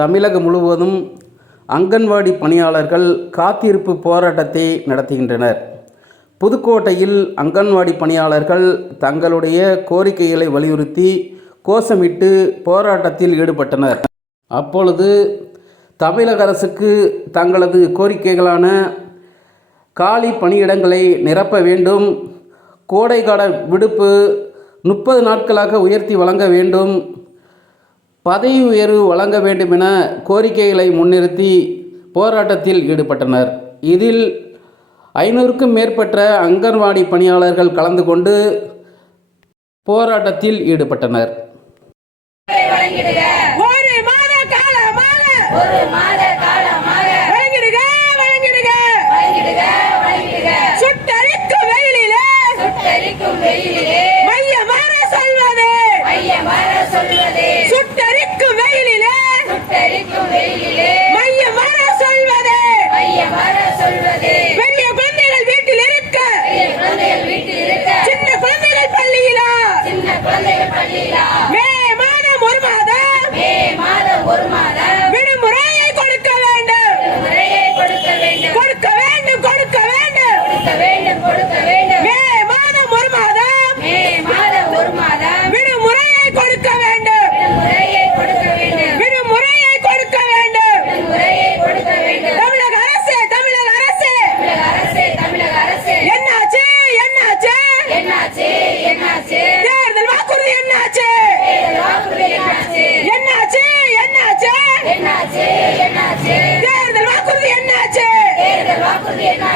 தமிழகம் முழுவதும் அங்கன்வாடி பணியாளர்கள் காத்திருப்பு போராட்டத்தை நடத்துகின்றனர். புதுக்கோட்டையில் அங்கன்வாடி பணியாளர்கள் தங்களுடைய கோரிக்கைகளை வலியுறுத்தி கோஷமிட்டு போராட்டத்தில் ஈடுபட்டனர். அப்பொழுது தமிழக அரசுக்கு தங்களது கோரிக்கைகளான காலி பணியிடங்களை நிரப்ப வேண்டும் கோடைக்கால விடுப்பு முப்பது நாட்களாக உயர்த்தி வழங்க வேண்டும் பதவி உயர்வு வழங்க வேண்டும் என கோரிக்கைகளை முன்னிறுத்தி போராட்டத்தில் ஈடுபட்டனர். இதில் ஐநூறுக்கும் மேற்பட்ட அங்கன்வாடி பணியாளர்கள் கலந்து கொண்டு போராட்டத்தில் ஈடுபட்டனர். ஒரு மாத ஒரு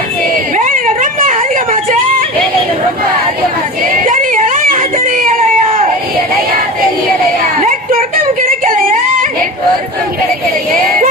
வேலைகள் ரொம்ப அதிகமாச்சு. ரொம்ப அதிகமாச்சு. தெரியலையா தெரியலையா? தெரியலையா தெரியலையா? நெட்வொர்க்கும் கிடைக்கலையே. நெட்வொர்க்கும் கிடைக்கலையே.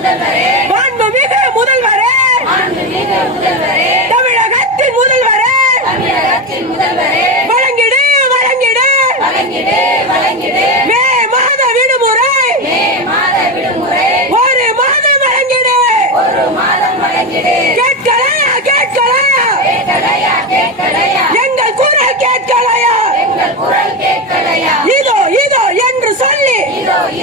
முதல்வரே. மாண்புமிகு முதல்வரே. மாண்புமிகு முதல்வரே.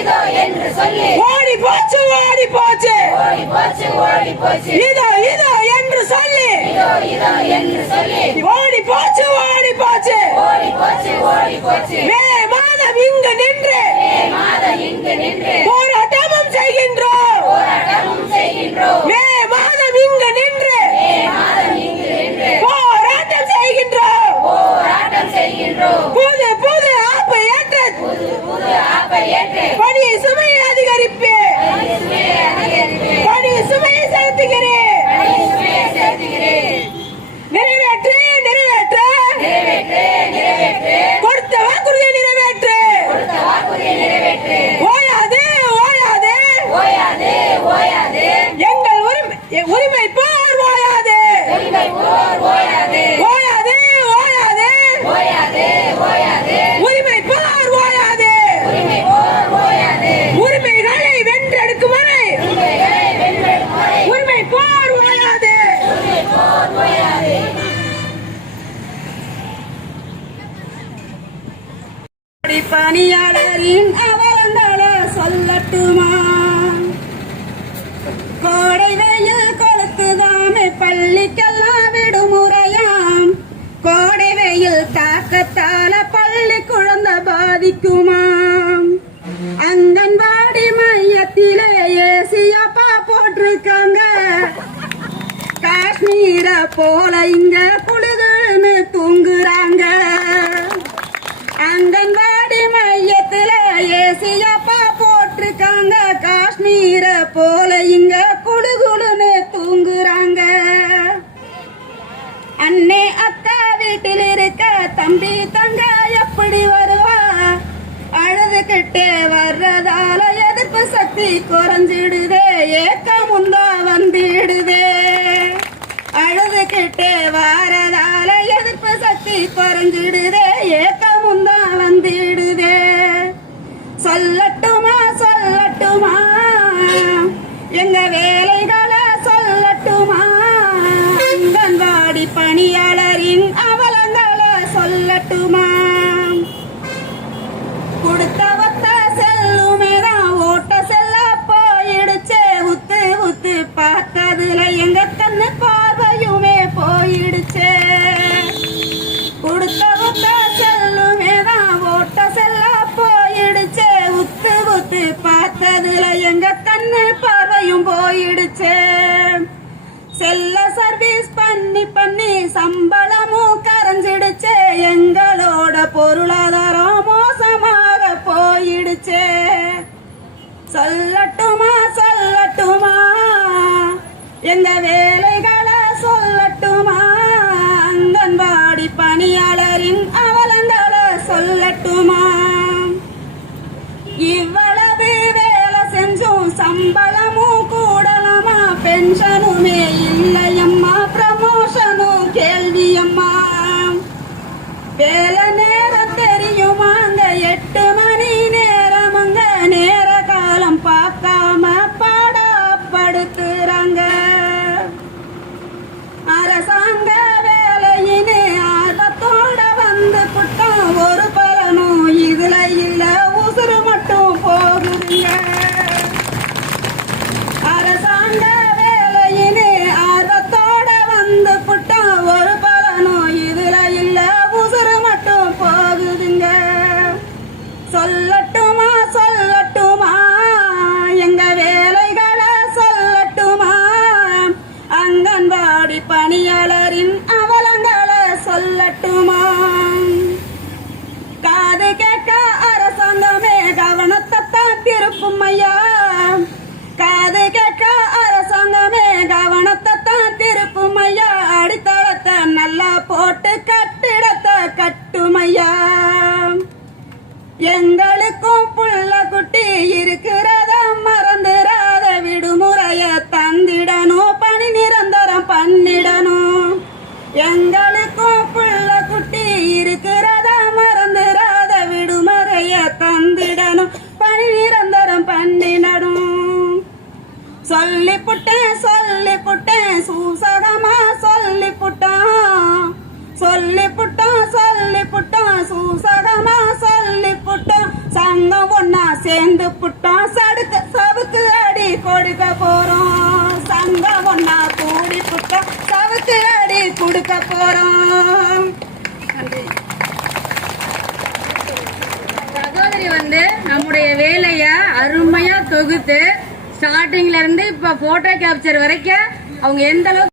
இதோ என்று சொல்லி. ஓடி போச்சு ஓடி போச்சு. ஓடி போச்சு ஓடி போச்சு. இதோ இதோ என்று சொல்லி. இதோ இதோ என்று சொல்லி. ஓடி போச்சு ஓடி போச்சு. ஓடி போச்சு ஓடி போச்சு. மே மாதம் இங்கு நின்று மே மாதம் இங்கு நின்று போராட்டமும் செய்கின்றோம் போராட்டமும் செய்கின்றோம். மே மாதம் இங்கு நின்று மே மாதம் இங்கு நின்று போராட்டம் செய்கின்றோம் போராட்டம் செய்கின்றோம். புது புது ஆப்பை ஏற்று புது புது ஆப்பை ஏற்று பணியாளரின் அவலங்கள சொல்லட்டுமா? கோடை வெயில் கொளுத்துதாமே பள்ளிக்கெல்லாம் விடுமுறையாம். கோடை வெயில் தாக்கத்தால பள்ளி குழந்த பாதிக்குமாம். அங்கன்வாடி மையத்திலே ஏசியப்பா போட்டிருக்காங்க. காஷ்மீர போல இங்க ஏசியப்பா போட்டிருக்காங்க. காஷ்மீர போல இங்க குடுகுடுன்னு தூங்குறாங்க. அண்ணே அக்கா வீட்டில் இருக்க தம்பி தங்க எப்படி வருவா? அழுதுகிட்டே வர்றதால எதிர்ப்பு சக்தி குறைஞ்சிடுதே. ஏக்கம் உண்டா வந்திடுதே. அழுதுகிட்டே வாரதால எதிர்ப்பு சக்தி குறைஞ்சிடுதே. ஏக்கம் சொல்லட்டுமா சொல்லட்டுமா? எங்க செல்ல சர்வீஸ் பண்ணி பண்ணி சம்பளமும் கரைஞ்சிடுச்சே. எங்களோட பொருளாதாரம் மோசமாக போயிடுச்சே. சொல்லட்டுமா சொல்லட்டுமா? எங்க வேலைகளை சொல்லட்டுமா? அங்கன்வாடி பணியாளரின் சொல்லட்டுமா காது கேட்க அரசாங்கமே கவனத்தத்தான் திருப்பும் ஐயா. காது கேட்க அரசாங்கமே கவனத்தத்தான் திருப்பும் ஐயா. அடித்தளத்தை நல்லா போட்டு கட்டிடத்தை கட்டுமையா எங்கள் புட்டேன் சொல்லி புட்டேன் சூசகமா சொல்லி புட்டான் சொல்லி புட்டான் சொல்லி புட்டான் சூசகமா சொல்லி புட்டான் சங்கம் ஒன்னா சேர்ந்து புட்டான் சடுக்கு சவுக்கு அடி கொடுக்க போறோம். சங்கம் ஒன்னா கூடி புட்டான் சவுக்கு அடி கொடுக்க போறோம். சகோதரி வந்து நம்முடைய வேலையை அருமையா தொகுத்து ஸ்டார்டிங்ல இருந்து இப்ப போட்டோ கேப்சர் வரைக்கும் அவங்க எந்த அளவுக்கு